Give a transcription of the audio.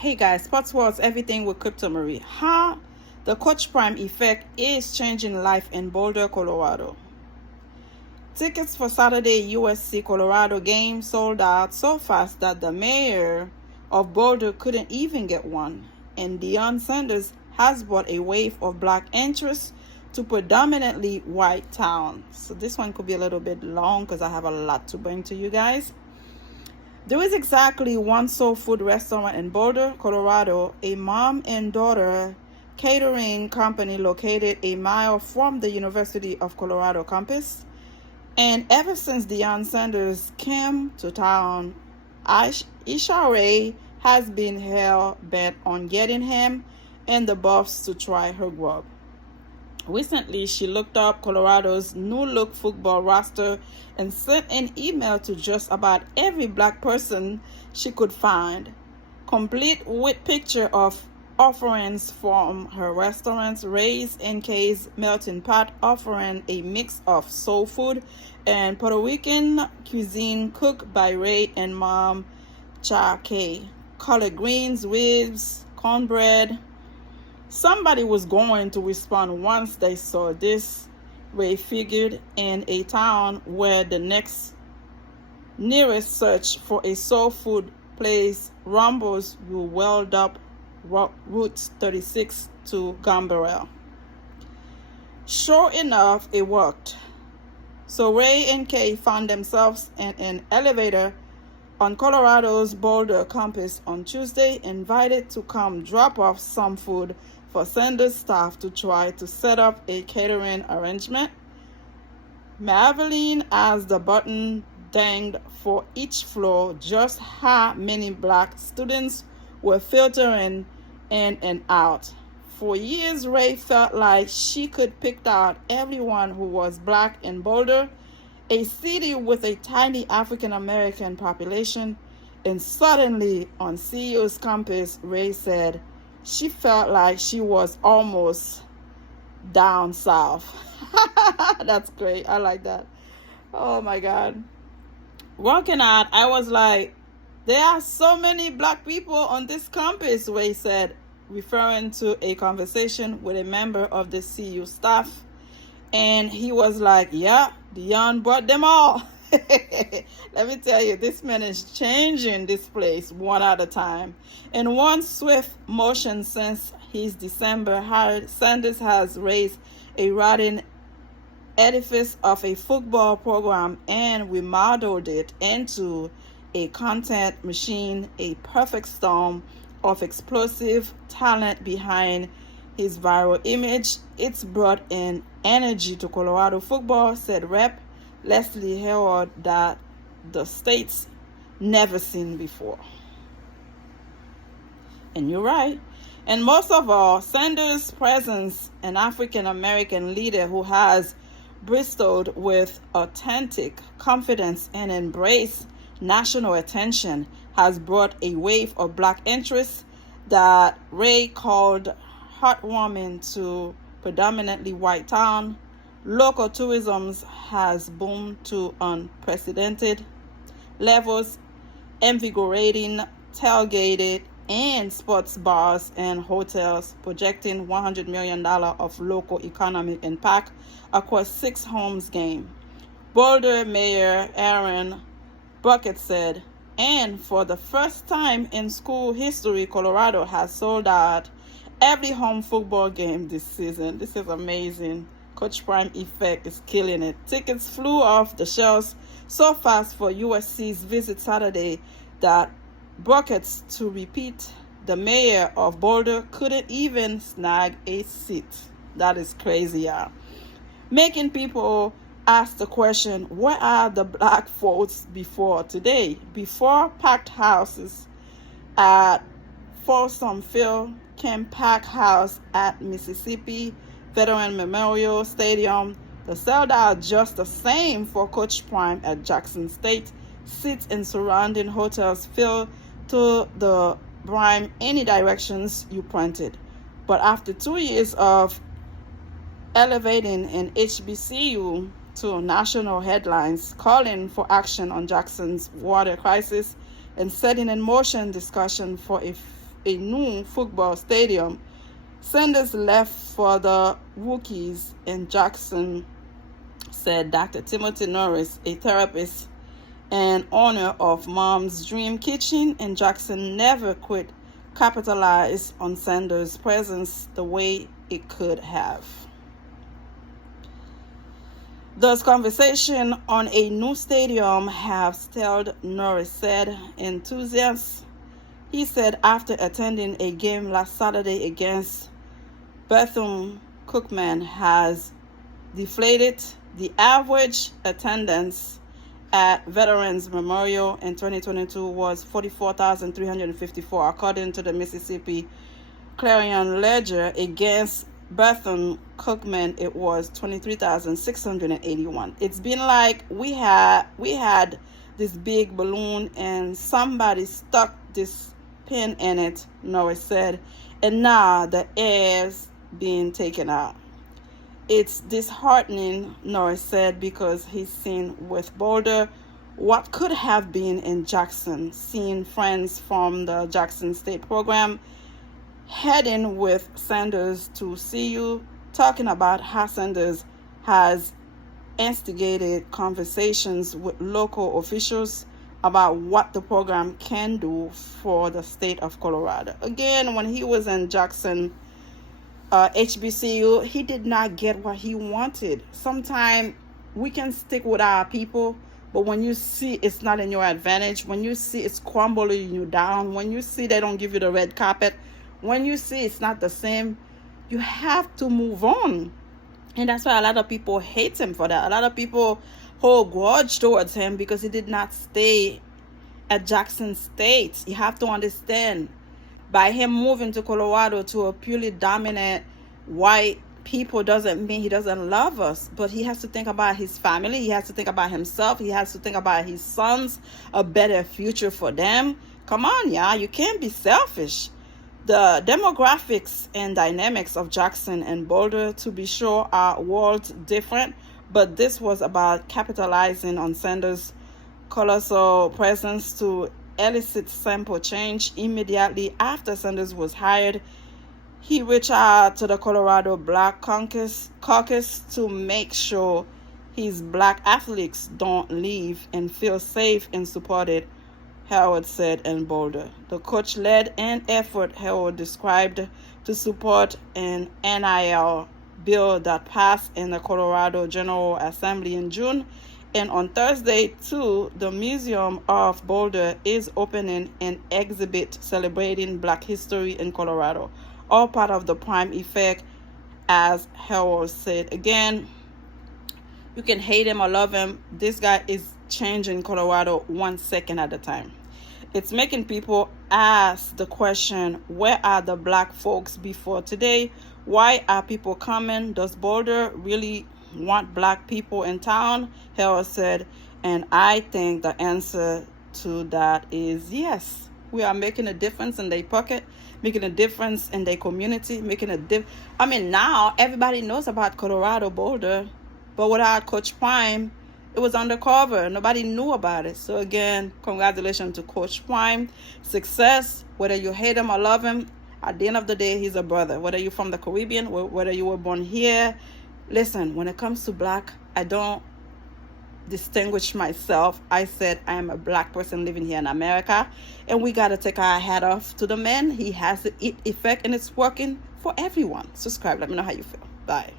Hey guys, Sports World's Everything with Crypto Marie. How the Coach Prime effect is changing life in Boulder, Colorado. Tickets for Saturday USC Colorado game sold out so fast that the mayor of Boulder couldn't even get one. And Deion Sanders has brought a wave of black interest to predominantly white town. So this one could be a little bit long because I have a lot to bring to you guys. There is exactly one soul food restaurant in Boulder, Colorado, a mom and daughter catering company located a mile from the University of Colorado campus. And ever since Deion Sanders came to town, Isha Ray has been hell-bent on getting him and the Buffs to try her grub. Recently, she looked up Colorado's new-look football roster and sent an email to just about every black person she could find, complete with picture of offerings from her restaurants. Ray's NK's Melting Pot, offering a mix of soul food and Puerto Rican cuisine cooked by Ray and Mom Cha K. Collard greens, ribs, cornbread. Somebody was going to respond once they saw this. Ray figured in a town where the nearest search for a soul food place rumbles you welled up Route 36 to Gambarel. Sure enough, it worked. So Ray and Kay found themselves in an elevator on Colorado's Boulder campus on Tuesday, invited to come drop off some food for Sanders staff to try to set up a catering arrangement. Marveling as the button danged for each floor just how many black students were filtering in and out. For years, Ray felt like she could pick out everyone who was black in Boulder, a city with a tiny African American population. And suddenly on CU's campus, Ray said she felt like she was almost down south. That's great. I like that. Oh my God. Working out, I was like, there are so many black people on this campus, Ray said, referring to a conversation with a member of the CU staff. And he was like, yeah, Deion brought them all. Let me tell you, this man is changing this place one at a time. In one swift motion since his December hire, Sanders has raised a rotting edifice of a football program and remodeled it into a content machine, a perfect storm of explosive talent behind his viral image. It's brought in energy to Colorado football, said Rep. Leslie Hayward, that the state's never seen before. And you're right. And most of all, Sanders' presence, an African American leader who has bristled with authentic confidence and embraced national attention, has brought a wave of black interest that Ray called heartwarming to predominantly white town. Local tourism has boomed to unprecedented levels, invigorating tailgated and sports bars and hotels, projecting $100 million of local economic impact across 6 homes game. Boulder Mayor Aaron Bucket said, and for the first time in school history, Colorado has sold out every home football game this season. This is amazing. Coach Prime effect is killing it. Tickets flew off the shelves so fast for USC's visit Saturday that buckets to repeat. The mayor of Boulder couldn't even snag a seat. That is crazy, yeah. Making people ask the question, where are the black folks before today? Before packed houses at Folsom Field, Camp Pack House at Mississippi Veteran Memorial Stadium, the sold out just the same for Coach Prime at Jackson State. Seats in surrounding hotels filled to the brim any directions you pointed. But after 2 years of elevating an HBCU to national headlines, calling for action on Jackson's water crisis, and setting in motion discussion for a new football stadium. Sanders left for the Wookiees in Jackson, said Dr. Timothy Norris, a therapist and owner of Mom's Dream Kitchen in Jackson. Never quit capitalize on Sanders' presence the way it could have. Those conversations on a new stadium have stalled, Norris said. Enthusiasts, he said, after attending a game last Saturday against Bethune-Cookman, has deflated. The average attendance at Veterans Memorial in 2022 was 44,354, according to the Mississippi Clarion Ledger. Against Bethune-Cookman, it was 23,681. It's been like we had this big balloon and somebody stuck this pin in it, Norris said, and now the air's being taken out. It's disheartening, Norris said, because he's seen with Boulder what could have been in Jackson, seeing friends from the Jackson State program heading with Sanders to CU, talking about how Sanders has instigated conversations with local officials about what the program can do for the state of Colorado. Again, when he was in Jackson HBCU, he did not get what he wanted. Sometimes we can stick with our people, but when you see it's not in your advantage, when you see it's crumbling you down, when you see they don't give you the red carpet, when you see it's not the same, you have to move on. And that's why a lot of people hate him for that. A lot of people hold grudge towards him because he did not stay at Jackson State. You have to understand, by him moving to Colorado to a purely dominant white people doesn't mean he doesn't love us, but he has to think about his family. He has to think about himself. He has to think about his sons, a better future for them. Come on, yeah, you can't be selfish. The demographics and dynamics of Jackson and Boulder, to be sure, are worlds different, but this was about capitalizing on Sanders' colossal presence to elicit sample change. Immediately after Sanders was hired, he reached out to the Colorado Black Caucus to make sure his black athletes don't leave and feel safe and supported, Howard said in Boulder. The coach led an effort Howard described to support an NIL bill that passed in the Colorado General Assembly in June. And on Thursday, too, the Museum of Boulder is opening an exhibit celebrating Black history in Colorado, all part of the prime effect, as Howard said. Again, you can hate him or love him. This guy is changing Colorado 1 second at a time. It's making people ask the question, where are the Black folks before today? Why are people coming? Does Boulder really want Black people in town? Howard said, and I think the answer to that is yes. We are making a difference in their pocket, making a difference in their community, making a now everybody knows about Colorado Boulder, but without Coach Prime, it was undercover. Nobody knew about it. So again, congratulations to Coach Prime. Success, whether you hate him or love him, at the end of the day, he's a brother. Whether you're from the Caribbean, whether you were born here, listen, when it comes to Black, I don't distinguish myself. I said I am a Black person living here in America, and we got to take our hat off to the man. He has the effect, and it's working for everyone. Subscribe. Let me know how you feel. Bye.